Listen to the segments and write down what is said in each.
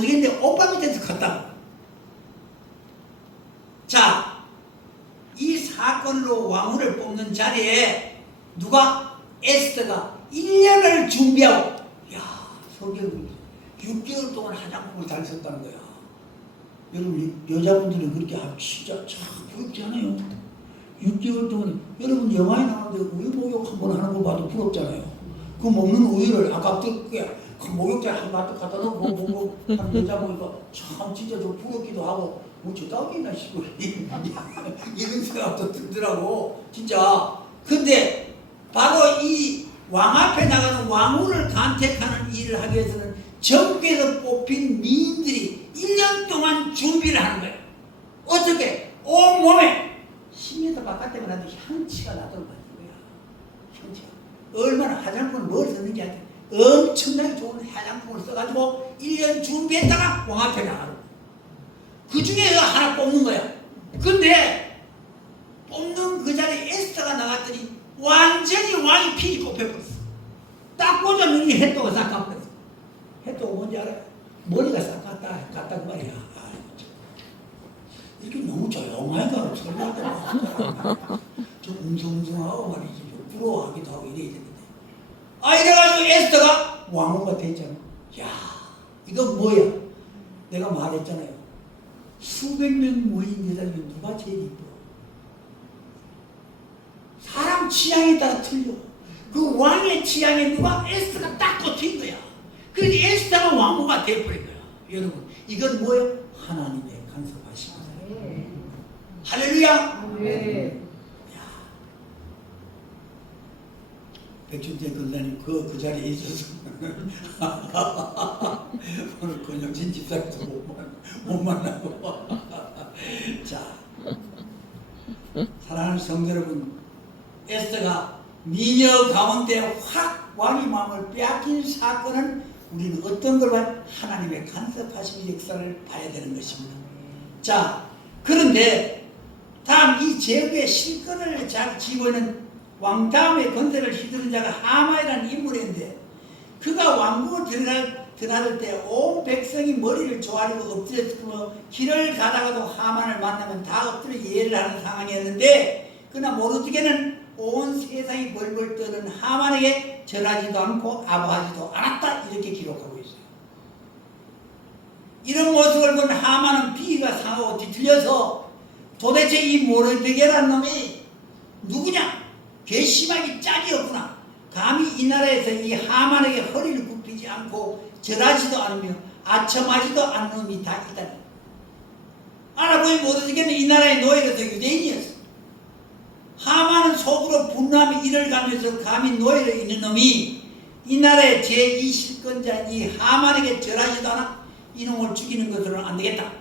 근데 오빠 밑에서 컸다고. 자, 이 사건으로 왕후를 뽑는 자리에 누가? 에스더가 1년을 준비하고, 야, 성경이 6개월 동안 화장품을 잘 썼다는 거야. 여러분, 여자분들은 그렇게 진짜 참 부럽지 않아요? 6개월 동안, 여러분 영화에 나오는데 우유 목욕 한번 하는 거 봐도 부럽잖아요. 그 먹는 우유를 아까부터 그 목욕제 한 가득 갖다 놓고 보고 한 여자 보니까 참 진짜 좀 부럽기도 하고 뭐 저 딱이나 싶고 이런 생각도 들더라고 진짜. 근데 바로 이 왕 앞에 나가는 왕후를 간택하는 일을 하기 위해서는 전국에서 뽑힌 미인들이 1년 동안 준비를 하는 거예요. 어떻게? 온몸에 10m 바깥에만 해도 향치가 나도록 만든 거야. 향치가. 얼마나 화장품을 뭘 썼는지 알 때 엄청나게 좋은 화장품을 써가지고 1년 준비했다가 왕 앞에 나가고 그 중에서 하나 뽑는 거야. 근데 뽑는 그 자리에 에스더가 나갔더니 완전히 왕이 피리 꼽혀버렸어. 딱 보자면 이 햇도가 싹 가버렸어. 햇도가 뭔지 알아요? 머리가 싹 갔다고 말이야. 이렇게 너무 조용하니까 설명하다가 좀 웅성웅성하고 말이지 좀 부러워하기도 하고 이래야 되는데 이래가지고 에스더가 왕후가 됐잖아. 야, 이거 뭐야? 내가 말했잖아요. 수백 명 모인 여자 중에 누가 제일 이뻐? 사람 취향에 따라 틀려. 그 왕의 취향에 누가? 에스더가 딱 꽂힌 거야. 그래서 에스더가 왕후가 돼버린 거야. 여러분, 이건 뭐예요? 하나님의 간섭하심. 할렐루야. 네. 백준태 권사님 그 자리에 있어서 오늘 권영진 집사님도 못 만나고 자, 사랑하는 성도 여러분, 에스더가 미녀 가운데 확 왕의 마음을 빼앗긴 사건은 우리는 어떤 걸 봐요? 하나님의 간섭하심의 역사를 봐야 되는 것입니다. 자, 그런데 다음 이 제국의 실권을 쥐고 있는 왕 다음에 권세를 휘두른 자가 하만이라는 인물인데 그가 왕궁에 들어갈 때 온 백성이 머리를 조아리고 엎드렸고 길을 가다가도 하만을 만나면 다 엎드려 예를 하는 상황이었는데 그러나 모르드게는 온 세상이 벌벌 떠는 하만에게 절하지도 않고 아부하지도 않았다 이렇게 기록하고 있어요. 이런 모습을 본 하만은 비위가 상하고 뒤틀려서 도대체 이 모르드게라는 놈이 누구냐? 괘씸하기 짝이 없구나. 감히 이 나라에서 이 하만에게 허리를 굽히지 않고 절하지도 않으며 아첨하지도 않는 놈이 다 있다니. 알아보니 모르드게는 이 나라의 노예로서 유대인이었어. 하만은 속으로 분노하며 이를 가면서 감히 노예로 있는 놈이 이 나라의 제2실권자인 이 하만에게 절하지도 않아 이놈을 죽이는 것으로는 안 되겠다.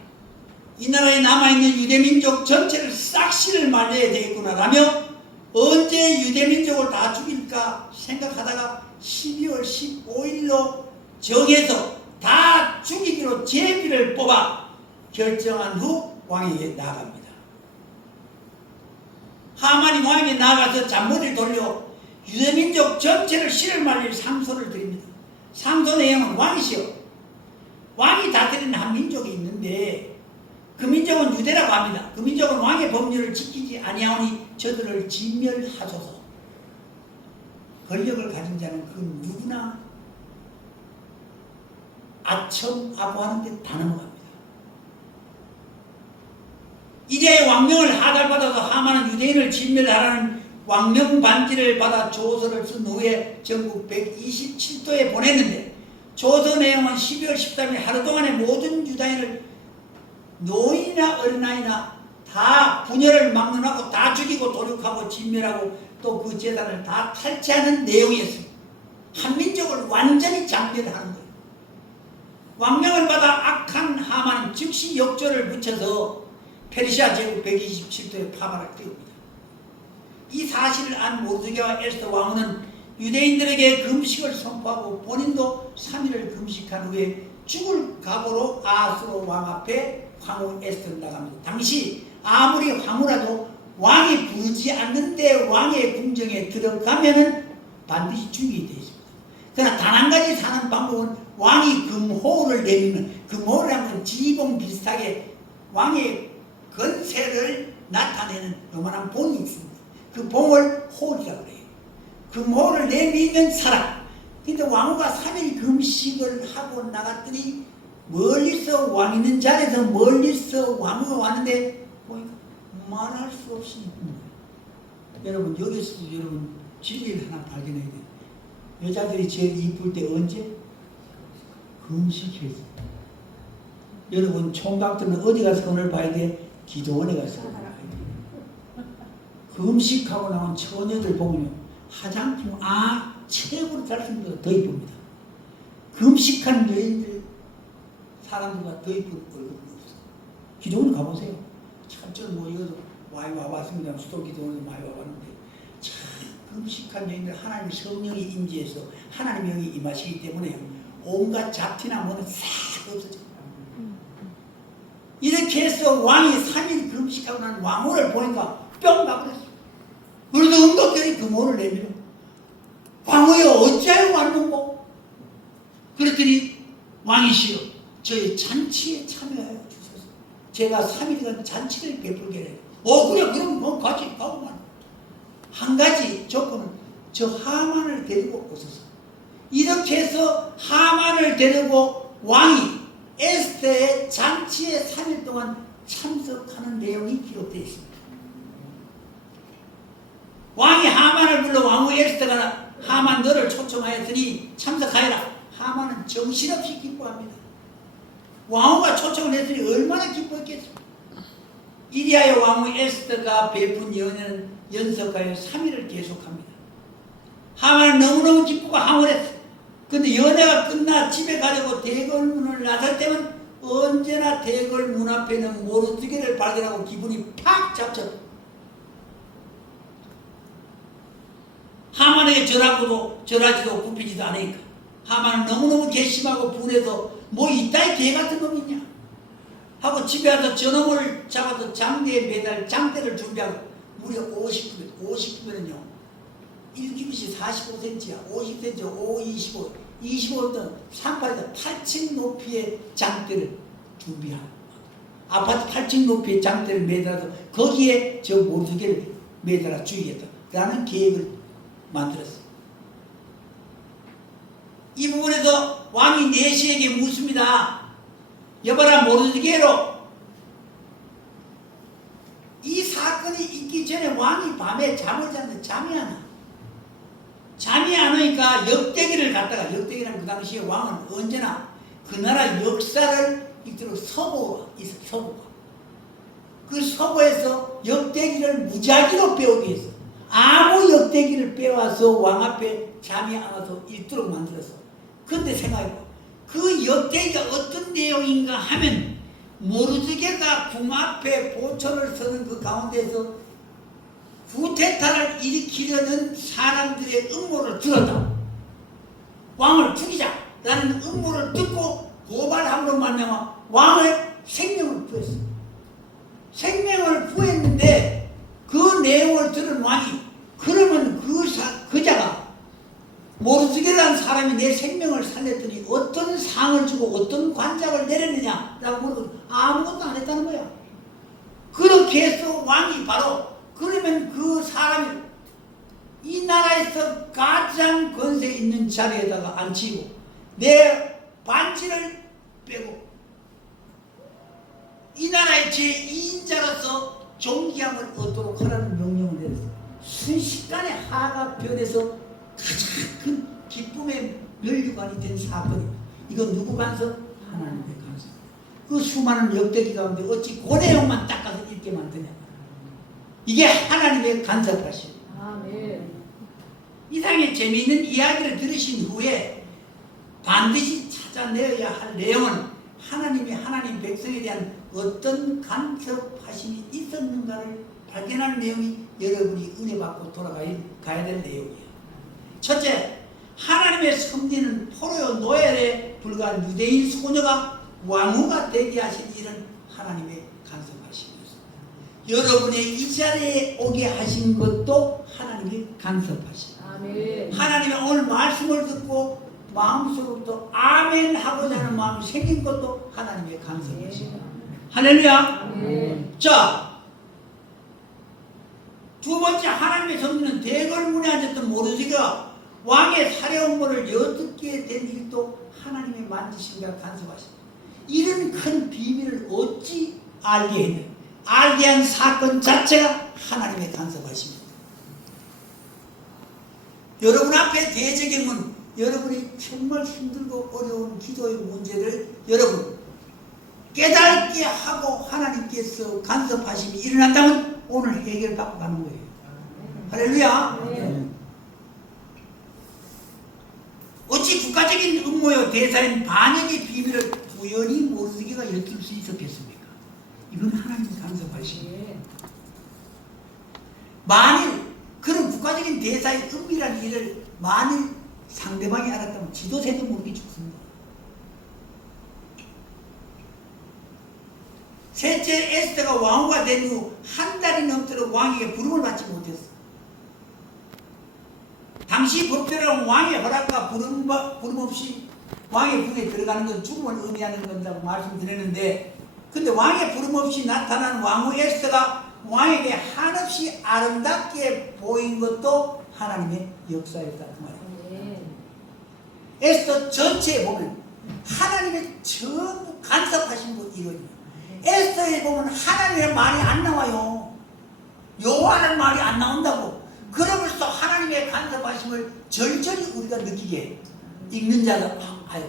이 나라에 남아있는 유대민족 전체를 싹실을 말려야 되겠구나 라며 언제 유대민족을 다 죽일까 생각하다가 12월 15일로 정해서 다 죽이기로 제비를 뽑아 결정한 후 왕에게 나아갑니다. 하만이 왕에게 나아가서 잔머리를 돌려 유대민족 전체를 실을 말릴 상소를 드립니다. 상소 내용은 왕이시여, 왕이 다스리는 한 민족이 있는데 그 민족은 유대라고 합니다. 그 민족은 왕의 법률을 지키지 아니하오니 저들을 진멸하소서. 권력을 가진 자는 그 누구나 아첨아부하는 데 다 넘어갑니다. 이제 왕명을 하달받아서 하만은 유대인을 진멸하라는 왕명 반지를 받아 조서를 쓴 후에 전국 127도에 보냈는데 조서 내용은 12월 13일 하루 동안에 모든 유다인을 노인이나 어린아이나 다 분열을 막론하고 다 죽이고 도륙하고 진멸하고 또 그 재산을 다 탈취하는 내용이었습니다. 한 민족을 완전히 장멸하는 거예요. 왕명을 받아 악한 하만은 즉시 역조를 붙여서 페르시아 제국 127도에 파발을 띄웁니다. 이 사실을 안 모르드게와 에스더 왕후는 유대인들에게 금식을 선포하고 본인도 3일을 금식한 후에 죽을 각오로 아수로 왕 앞에 황후 에스더를 나갑니다. 당시 아무리 황후라도 왕이 부르지 않는데 왕의 궁정에 들어가면은 반드시 죽이게 되어 있습니다. 그러나 단 한 가지 사는 방법은 왕이 금호를 내리면 모라는 건 지붕 비슷하게 왕의 권세를 나타내는 요만한 봉이 있습니다. 그 봉을 홀이라고 해요. 그 모를 내밀면 사람. 근데 왕후가 3일 금식을 하고 나갔더니 멀리서 왕 있는 자리에서 멀리서 왕후가 왔는데 보니까 말할 수 없이 이쁜 거예요. 여러분 여기서도 여러분 진리를 하나 발견해야 돼요. 여자들이 제일 이쁠 때 언제? 금식해서. 여러분 총각들은 어디 가서 그늘 봐야 돼? 기도원에 가서 그늘 봐야 돼. 금식하고 나온 처녀들 보면 화장품 최고로 잘생긴 것보다 더 이쁩니다. 금식한 여인들 사람들보다 더 이쁜 얼굴은 없어. 기도원 가보세요. 참 저는 뭐 이것도 많이 와봤습니다. 수도 기도원에 많이 와봤는데 참 금식한 여인들 하나님의 성령이 임재해서 하나님의 영이 임하시기 때문에 온갖 잡티나 뭐는 싹 없어져요. 이렇게 해서 왕이 3일 금식하고 난 왕후를 보니까 뿅 가버렸어. 그래도 응덕들이 그 모를 내밀어. 왕후여 어찌하여 왔는고? 그랬더니 왕이시여 저희 잔치에 참여하여 주소서. 제가 3일간 잔치를 베풀게 해요. 그래 그럼 뭐 같이 가고만. 한 가지 조건은 저 하만을 데리고 오소서. 이렇게 해서 하만을 데리고 왕이 에스더의 잔치에 3일 동안 참석하는 내용이 기록되어 있습니다. 왕이 하만을 불러 왕후 에스더가 하만 너를 초청하였으니 참석하여라. 하만은 정신없이 기뻐합니다. 왕후가 초청을 했으니 얼마나 기뻐했겠습니까? 이리하여 왕후 에스더가 베푼 연회는 연석하여 3일을 계속합니다. 하만은 너무너무 기쁘고 황홀했어. 근데 연회가 끝나 집에 가려고 대궐문을 나설 때면 언제나 대궐문 앞에는 모르드게를 발견하고 기분이 팍 잡혔다. 하만에게 절하지도 굽히지도 않으니까 하만은 너무너무 괘씸하고 분해서 뭐 이따위 개 같은 놈 있냐 하고 집에 와서 저놈을 잡아서 장대에 매달 장대를 준비하고 무려 50분은요 1규빗이 45cm야 50cm 5, 25 25든 38든 8층 높이의 장대를 준비하고 아파트 8층 높이의 장대를 매달아서 거기에 저 모르드게를 매달아 죽이겠다라는 계획을 만들었어요. 이 부분에서 왕이 내시에게 묻습니다. 여봐라 모르드게로 이 사건이 있기 전에 왕이 밤에 잠을 잤는데 잠이 안 와. 잠이 안 오니까 역대기를 갖다가 역대기라는 그 당시에 왕은 언제나 그 나라 역사를 읽도록 서보가 있어. 서보가 그 서보에서 역대기를 무작위로 배우기 위해서 아무 역대기를 빼와서 왕 앞에 잠이 안 와서 읽도록 만들었어. 근데 생각해봐. 그 역대기가 어떤 내용인가 하면 모르드게가 궁 앞에 보초를 서는 그 가운데서 쿠데타를 일으키려는 사람들의 음모를 들었다. 왕을 죽이자라는 음모를 듣고 고발함으로 말미암아 왕의 생명을 구했어. 생명을 구했는데 그 내용을 들은 왕이 그러면 그 자가 모르드게라는 사람이 내 생명을 살렸더니 어떤 상을 주고 어떤 관장을 내렸느냐라고 물어도 아무것도 안 했다는 거야. 그렇게 해서 왕이 바로 그러면 그 사람이 이 나라에서 가장 권세 있는 자리에다가 앉히고 내 반지를 빼고 이 나라의 제2인자로서 존귀함을 얻도록 하라는 명령을 내렸어요. 순식간에 하가 변해서 가장 큰 기쁨의 면류관이 된 사건이 이건 누구 간섭? 하나님의 간섭. 그 수많은 역대기 가운데 어찌 그 내용만 닦아서 읽게 만드냐. 이게 하나님의 간섭하심. 아멘. 이상의 재미있는 이야기를 들으신 후에 반드시 찾아내어야 할 내용은 하나님이 하나님 백성에 대한 어떤 간섭하심이 있었는가를 발견하는 내용이 여러분이 은혜 받고 돌아가야 될 내용이에요. 첫째, 하나님의 섭리는 포로요 노엘에 불과한 유대인 소녀가 왕후가 되게 하신 일은 하나님의 간섭하심이었습니다. 여러분의 이 자리에 오게 하신 것도 하나님의 간섭하심. 아멘. 하나님의 오늘 말씀을 듣고 마음속으로부터 아멘 하고자 하는 마음이 생긴 것도 하나님의 간섭이십니다. 할렐루야. 자, 두 번째 하나님의 섭리는 대궐문에 앉았던 모르드게가 왕의 살해온모를 여쭙게 된 일도 하나님의 만지심과 간섭하십니다. 이런 큰 비밀을 어찌 알게 했냐? 알게 한 사건 자체가 하나님의 간섭하십니다. 여러분 앞에 대적임은 여러분이 정말 힘들고 어려운 기도의 문제를 여러분 깨닫게 하고 하나님께서 간섭하심이 일어난다면 오늘 해결받고 가는 거예요. 할렐루야. 어찌 국가적인 음모요 대사인 반역의 비밀을 우연히 모르드게가 엿들 수 있었겠습니까? 이건 하나님의 간섭하심이에요. 만일 그런 국가적인 대사의 은밀한 일을 만일 상대방이 알았다면 지도세도 모르게 죽습니다. 셋째 에스더가 왕후가 된 후 한 달이 넘도록 왕에게 부름을 받지 못했어. 당시 법대로 왕의 허락과 부름 없이 왕의 궁에 들어가는 건 죽음을 의미하는 건다고 말씀드렸는데, 근데 왕의 부름 없이 나타난 왕후 에스더가 왕에게 한없이 아름답게 보인 것도 하나님의 역사였다 그 말이에요. 에스더 전체에 보면 하나님의 전부 간섭하신 것 이거든요. 에스더에 보면 하나님의 말이 안 나와요. 여호와라는 말이 안 나온다고. 그러면서 하나님의 간섭하심을 절절히 우리가 느끼게 읽는 자가 아유.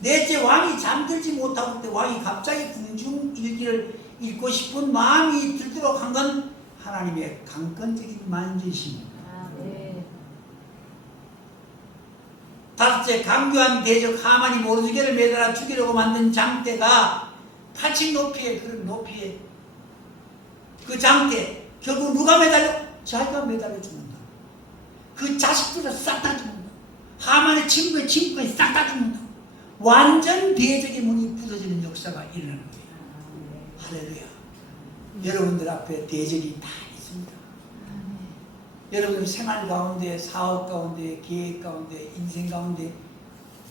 넷째, 왕이 잠들지 못하고 그때 왕이 갑자기 궁중일기를 읽고 싶은 마음이 들도록 한 건 하나님의 강권적인 만지심입니다. 다섯째, 강교한 대적 하만이 모르드게를 매달아 죽이려고 만든 장대가 8층 높이의 그런 높이에 그 장대 결국 누가 매달려? 자기가 매달려 죽는다. 그 자식들을 싹 다 죽는다. 하만의 친구의 친구에 싹 다 죽는다. 완전 대적의 문이 부서지는 역사가 일어나는 거예요. 할렐루야. 여러분들 앞에 대적이 다 있습니다. 여러분들 생활 가운데, 사업 가운데, 계획 가운데, 인생 가운데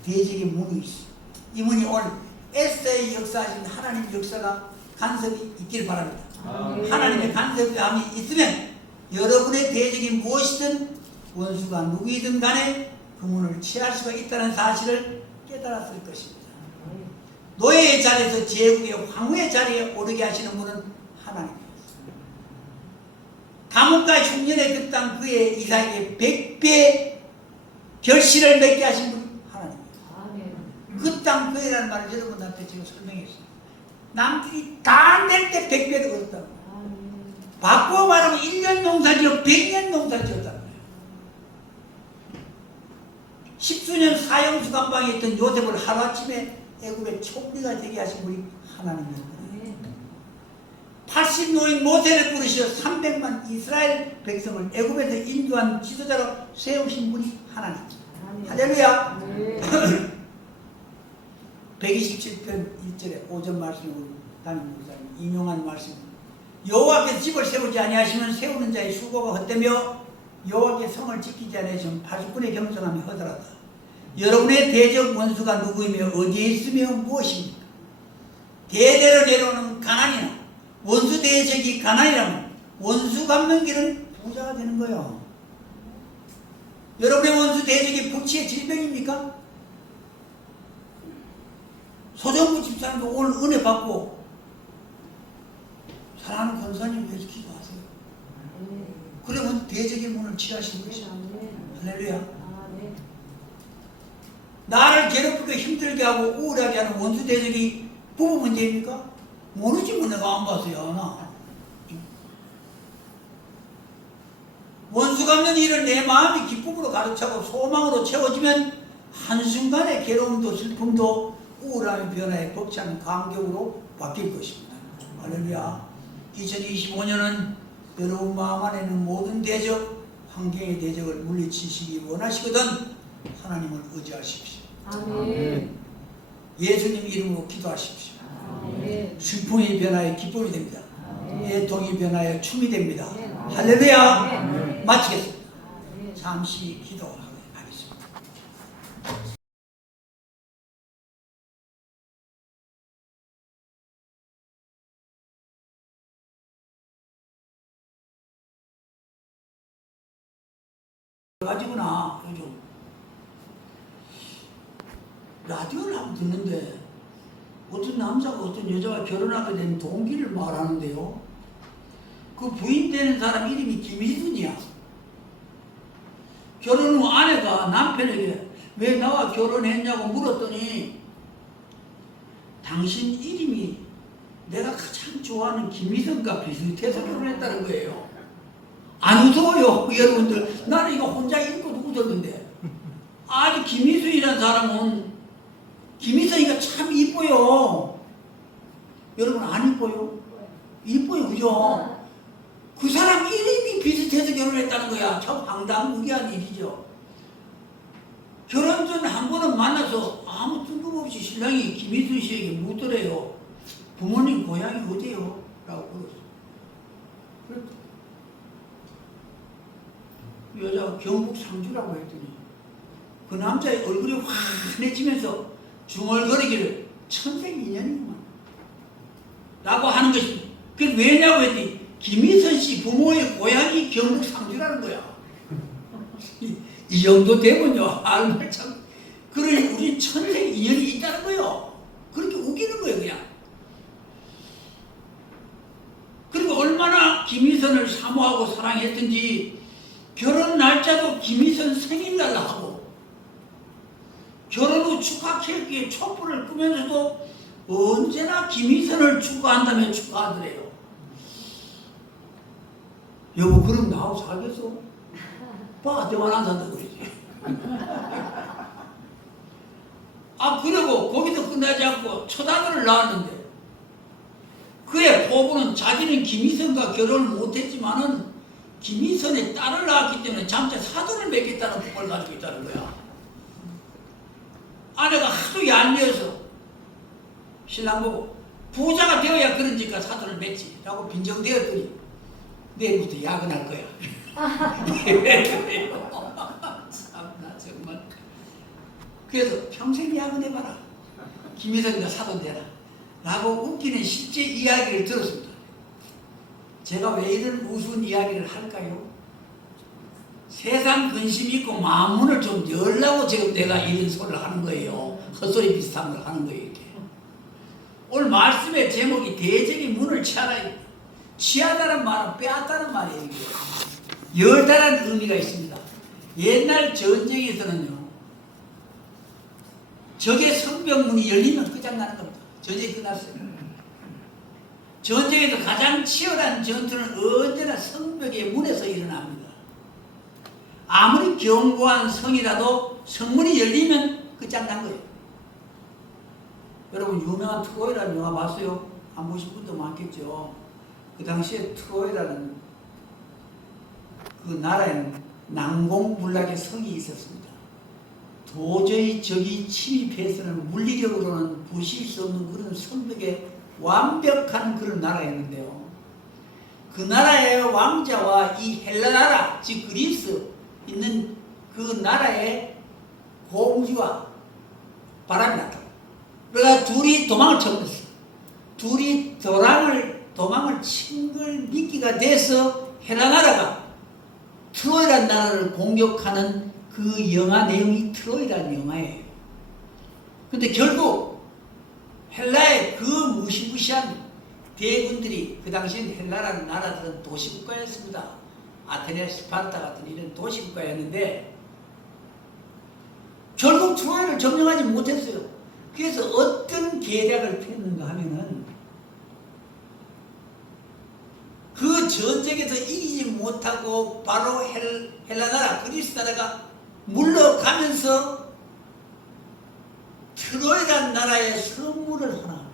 대적의 문이 있어요. 이 문이 오늘 에스더의 역사하신 하나님의 역사가 간섭이 있길 바랍니다. 하나님의 간섭감이 있으면 여러분의 대적이 무엇이든 원수가 누구이든 간에 그 문을 취할 수가 있다는 사실을 깨달았을 것입니다. 노예의 자리에서 제국의 황후의 자리에 오르게 하시는 분은 하나님입니다. 감옥과 흉년에 듣던 그의 이삭에게 100배 결실을 맺게 하신 분이 하나님입니다. 그 땅 그애라는 말을 여러분한테 지금 설명했어요. 남들이 다 안 될 때 100배를 얻었다고. 바꾸어 말하면 1년 농사지어 100년 농사지었다는 거예요. 10수년 사형수 감방에 있던 요셉을 하루아침에 애굽의 총리가 되게 하신 분이 하나님입니다. 80노인 모세를 부르시어 300만 이스라엘 백성을 애굽에서 인도한 지도자로 세우신 분이 하나님입니다. 할렐루야. 127편 1절에 오전 말씀으로 담임 목사님 인용한 말씀. 여호와께서 집을 세우지 아니하시면 세우는 자의 수고가 헛되며 여호와께 성을 지키지 아니하시면 파수꾼의 겸손함이 허다하다. 여러분의 대적 원수가 누구이며 어디에 있으며 무엇입니까? 대대로 내려오는 가난이나 원수 대적이 가난이라면 원수 갚는 길은 부자가 되는 거예요. 여러분의 원수 대적이 불치의 질병입니까? 소정부 집사님도 오늘 은혜 받고 사랑하는 권사님 위해서 기도하세요. 그러면 대적의 문을 취하신 것이죠. 할렐루야. 나를 괴롭히고 힘들게 하고 우울하게 하는 원수 대적이 부부 문제입니까? 모르지 뭐 내가 안 봤어요. 나. 원수 갚는 일을 내 마음이 기쁨으로 가득차고 소망으로 채워지면 한순간에 괴로움도 슬픔도 우울함의 변화에 벅찬 감격으로 바뀔 것입니다. 할렐루야. 2025년은 여러분 마음 안에 있는 모든 대적, 환경의 대적을 물리치시기 원하시거든 하나님을 의지하십시오. 아멘. 예수님 이름으로 기도하십시오. 아멘. 슬픔이 변하여 기쁨이 됩니다. 애통이 변하여 춤이 됩니다. 할렐루야. 마치겠습니다. 잠시 기도하겠습니다. 가지구나. 요즘 라디오를 한번 듣는데 어떤 남자가 어떤 여자가 결혼하게 된 동기를 말하는데요. 그 부인 되는 사람 이름이 김희순이야. 결혼 후 아내가 남편에게 왜 나와 결혼했냐고 물었더니 당신 이름이 내가 가장 좋아하는 김희선과 비슷해서 결혼했다는 거예요. 안 웃어요, 여러분들. 나는 이거 혼자 읽고 웃었는데. 아주 김희순이라는 사람은 김희선이가 참 이뻐요. 여러분 안 이뻐요? 이뻐요, 그죠? 그 사람 이름이 비슷해서 결혼했다는 거야. 참 황당무계한 일이죠. 결혼 전 한 번은 만나서 아무 뜬금없이 신랑이 김희순 씨에게 묻더래요. 부모님 고향이 어디예요? 라고 물었어. 여자가 경북 상주라고 했더니 그 남자의 얼굴이 환해지면서 중얼거리기를 천생인연이구만 라고 하는 것입니다. 그게 왜냐고 했더니 김희선 씨 부모의 고향이 경북 상주라는 거야. 이 정도 되면요, 알면 참, 그러니 우리 천생 인연이 있다는 거예요. 그렇게 우기는 거예요, 그냥. 그리고 얼마나 김희선을 사모하고 사랑했던지 결혼 날짜도 김희선 생일날 하고 결혼 후 축하 케이크에 촛불을 끄면서도 언제나 김희선을 축하한다며 축하하더래요. 여보, 그럼 나하고 살겠어? 봐, 대화 안 산다고 그러지. 그리고 거기서 끝나지 않고 첫 아들을 낳았는데 그의 포부는 자기는 김희선과 결혼을 못했지만은 김희선의 딸을 낳았기 때문에 장차 사돈을 맺겠다는 꿈을 가지고 있다는 거야. 아내가 하도 얄미워서 신랑 보고 부자가 되어야 그런 집과 사돈을 맺지 라고 빈정대었더니 내일부터 야근할 거야. 참나 정말. 그래서 평생 야근해봐라. 김희선이가 사돈 되라 라고 웃기는 실제 이야기를 들었습니다. 제가 왜 이런 우스운 이야기를 할까요? 세상 근심 있고 마음문을 좀 열라고 지금 내가 이런 소리를 하는 거예요. 헛소리 비슷한 걸 하는 거예요. 이렇게. 오늘 말씀의 제목이 대적인 문을 치하라. 치하다는 말은 빼앗다는 말이에요. 이게. 열다라는 의미가 있습니다. 옛날 전쟁에서는요, 적의 성벽문이 열리면 끝장나는 겁니다. 전쟁이 끝났어요. 전쟁에서 가장 치열한 전투는 언제나 성벽의 문에서 일어납니다. 아무리 견고한 성이라도 성문이 열리면 끝장난 거예요. 여러분 유명한 트로이라는 영화 봤어요? 안 보신 분도 많겠죠. 그 당시에 트로이라는 그 나라에는 난공불락의 성이 있었습니다. 도저히 적이 침입해서는 물리력으로는 부실 수 없는 그런 성벽에 완벽한 그런 나라였는데요. 그 나라의 왕자와 이 헬라 나라, 즉 그리스 있는 그 나라의 공주와 바람이 났다. 그러다 둘이 도망을 쳤어요. 둘이 도망을 친 걸 미끼가 돼서 헬라 나라가 트로이라는 나라를 공격하는 그 영화 내용이 트로이라는 영화예요. 근데 결국 헬라의 그 무시무시한 대군들이, 그 당시엔 헬라라는 나라들은 도시국가였습니다. 아테네, 스파르타 같은 이런 도시국가였는데 결국 트로이를 점령하지 못했어요. 그래서 어떤 계략을 폈는가 하면은 그 전쟁에서 이기지 못하고 바로 헬라 나라, 그리스 나라가 물러가면서 트로이라는 나라에 선물을 하나 합니다.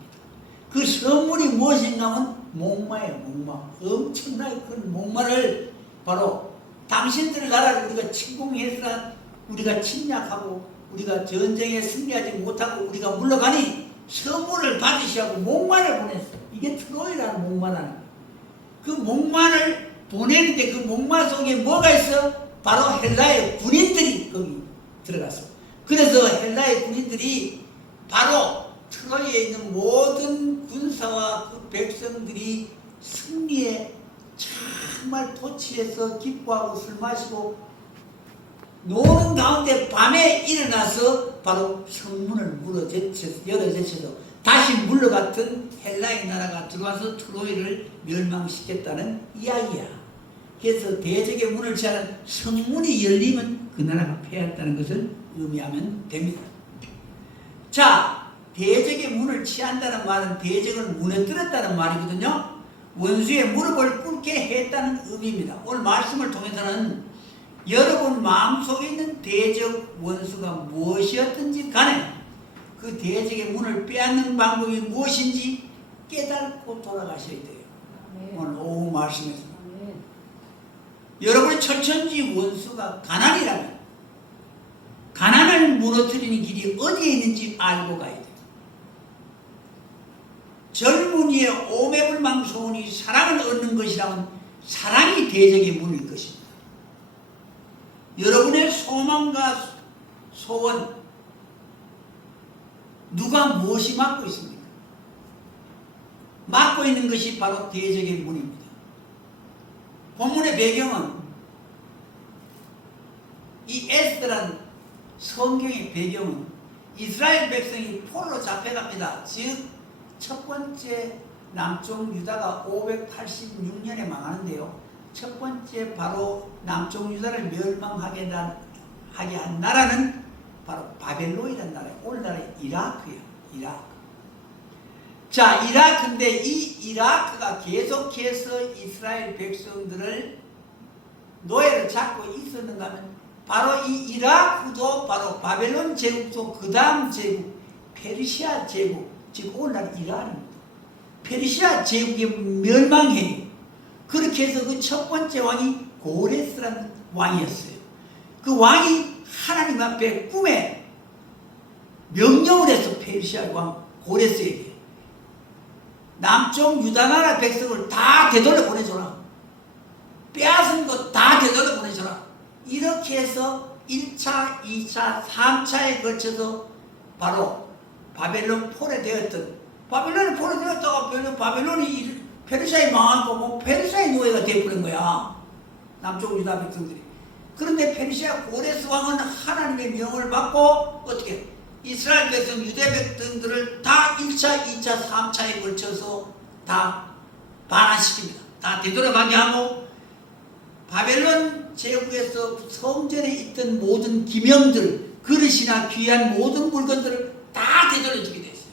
그 선물이 무엇인가 하면 목마예요. 목마. 엄청나게 큰 목마를 바로 당신들의 나라를 우리가 침공해서 우리가 침략하고 우리가 전쟁에 승리하지 못하고 우리가 물러가니 선물을 받으시라고 목마를 보냈어요. 이게 트로이라는 목마라는 거예요. 그 목마를 보내는데 그 목마 속에 뭐가 있어? 바로 헬라의 군인들이 거기 들어갔습니다. 그래서 헬라의 군인들이 바로 트로이에 있는 모든 군사와 그 백성들이 승리에 정말 토치해서 기뻐하고 술 마시고 노는 가운데 밤에 일어나서 바로 성문을 열어제쳐서 다시 물러갔던 헬라의 나라가 들어와서 트로이를 멸망시켰다는 이야기야. 그래서 대적의 문을 취하는 성문이 열리면 그 나라가 패했다는 것을 의미하면 됩니다. 자, 대적의 문을 취한다는 말은 대적을 무너뜨렸다는 말이거든요. 원수의 무릎을 꿇게 했다는 의미입니다. 오늘 말씀을 통해서는 여러분 마음속에 있는 대적 원수가 무엇이었든지 간에 그 대적의 문을 빼앗는 방법이 무엇인지 깨닫고 돌아가셔야 돼요. 오늘 오후 말씀에서 여러분의 철천지 원수가 가난이라면 가난을 무너뜨리는 길이 어디에 있는지 알고 가야 돼요. 젊은이의 오매불망 소원이 사랑을 얻는 것이라면 사랑이 대적의 문일 것입니다. 여러분의 소망과 소원 누가 무엇이 막고 있습니까? 막고 있는 것이 바로 대적의 문입니다. 본문의 배경은 이 에스더란 성경의 배경은 이스라엘 백성이 포로로 잡혀갑니다. 즉 첫 번째 남쪽 유다가 586년에 망하는데요. 첫 번째 바로 남쪽 유다를 멸망하게 한 나라는 바로 바벨론이라는 나라예요. 오늘날의 이라크예요. 이라크. 자, 이라크인데 이 이라크가 계속해서 이스라엘 백성들을 노예로 잡고 있었는가 하면 바로 이 이라크도 바로 바벨론 제국도 그 다음 제국 페르시아 제국, 즉 오늘날 이란입니다. 페르시아 제국이 멸망해요. 그렇게 해서 그 첫 번째 왕이 고레스라는 왕이었어요. 그 왕이 하나님 앞에 꿈에 명령을 해서 페르시아 왕 고레스에게 남쪽 유다나라 백성을 다 되돌려 보내줘라. 빼앗은 것 다 되돌려 보내줘라. 이렇게 해서 1차, 2차, 3차에 걸쳐서 바로 바벨론 포로되었던 바벨론이 포로되었다가 바벨론이 페르시아에 망하고 뭐 페르시아의 노예가 되어버린 거야. 남쪽 유다 백성들이. 그런데 페르시아 고레스 왕은 하나님의 명을 받고 어떻게 이스라엘 백성 유대 백성들을 다 1차, 2차, 3차에 걸쳐서 다 반환시킵니다. 다 되돌아가게 하고 바벨론 제국에서 성전에 있던 모든 기명들, 그릇이나 귀한 모든 물건들을 다 되돌려주게 됐어요.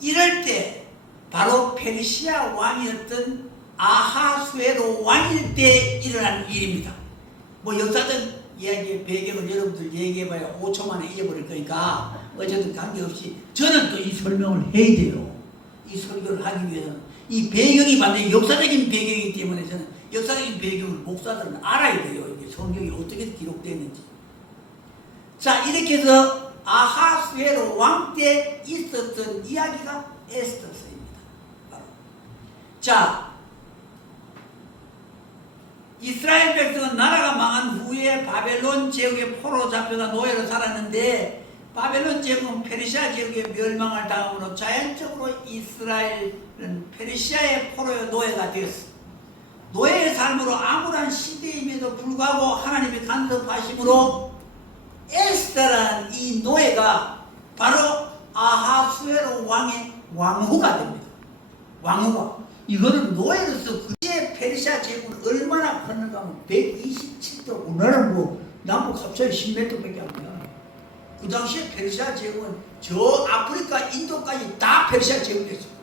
이럴 때 바로 페르시아 왕이었던 아하수에로 왕일 때 일어난 일입니다. 뭐 역사적 이야기의 배경을 여러분들 얘기해봐야 5초 만에 잊어버릴 거니까 어쨌든 관계없이 저는 또 이 설명을 해야 돼요. 이 설교를 하기 위해서는 이 배경이 반드시 역사적인 배경이기 때문에 저는 역사적인 배경을 목사들은 알아야 돼요. 이게 성경이 어떻게 기록되었는지. 자, 이렇게 해서 아하수에로 왕 때 있었던 이야기가 에스더서입니다. 자, 이스라엘 백성은 나라가 망한 후에 바벨론 제국의 포로로 잡혀가 노예로 살았는데 바벨론 제국은 페르시아 제국의 멸망을 당함으로 자연적으로 이스라엘은 페르시아의 포로의 노예가 되었습니다. 노예의 삶으로 암울한 시대임에도 불구하고 하나님의 간섭하심으로 에스더라는 이 노예가 바로 아하수에로 왕의 왕후가 됩니다. 왕후가. 이거는 노예로서 그때 페르시아 제국은 얼마나 컸는가 하면 127도, 오늘은 뭐 남북 합쳐서 10m밖에 안 돼요. 그 당시에 페르시아 제국은 저 아프리카 인도까지 다 페르시아 제국이었어요.